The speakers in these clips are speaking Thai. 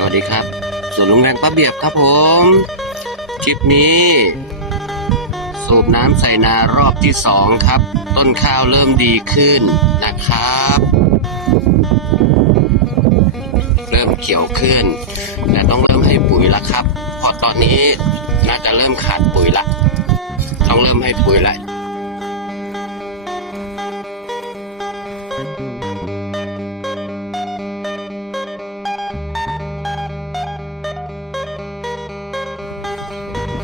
สวัสดีครับส่วนลุงแรงป้าเบียบครับผม คลิปนี้ สูบน้ำใส่นารอบที่สองครับ ต้นข้าวเริ่มดีขึ้นนะครับ เริ่มเขียวขึ้น แต่ต้องเริ่มให้ปุ๋ยละครับ เพราะตอนนี้น่าจะเริ่มขาดปุ๋ยละ ต้องเริ่มให้ปุ๋ยละ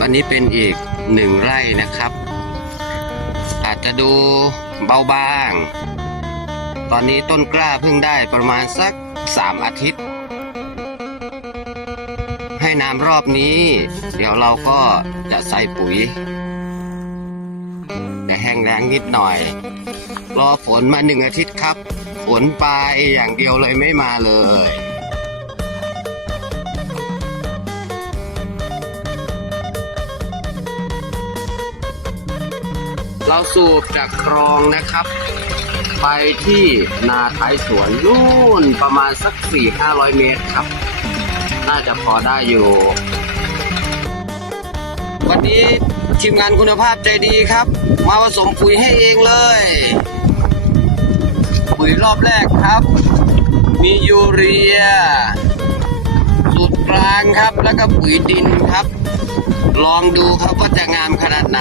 วันนี้เป็นอีกหนึ่งไร่นะครับ อาจจะดูเบาบาง ตอนนี้ต้นกล้าเพิ่งได้ประมาณสักสามอาทิตย์ ให้น้ำรอบนี้ เดี๋ยวเราก็จะใส่ปุ๋ยแต่แห้งแล้งนิดหน่อย รอฝนมาหนึ่งอาทิตย์ครับ ฝนไปอย่างเดียวเลยไม่มาเลย เราสูบจากคลองนะครับ ไปที่นาท้ายสวนนู่นประมาณสัก 4 500 เมตรครับ น่าจะพอได้อยู่ วันนี้ทีมงานคุณภาพใจดีครับ มาผสมปุ๋ยให้เองเลย ปุ๋ยรอบแรกครับ มียูเรีย สูตรกลางครับ แล้วก็ปุ๋ยดินครับ ลองดูครับว่าจะงามขนาดไหน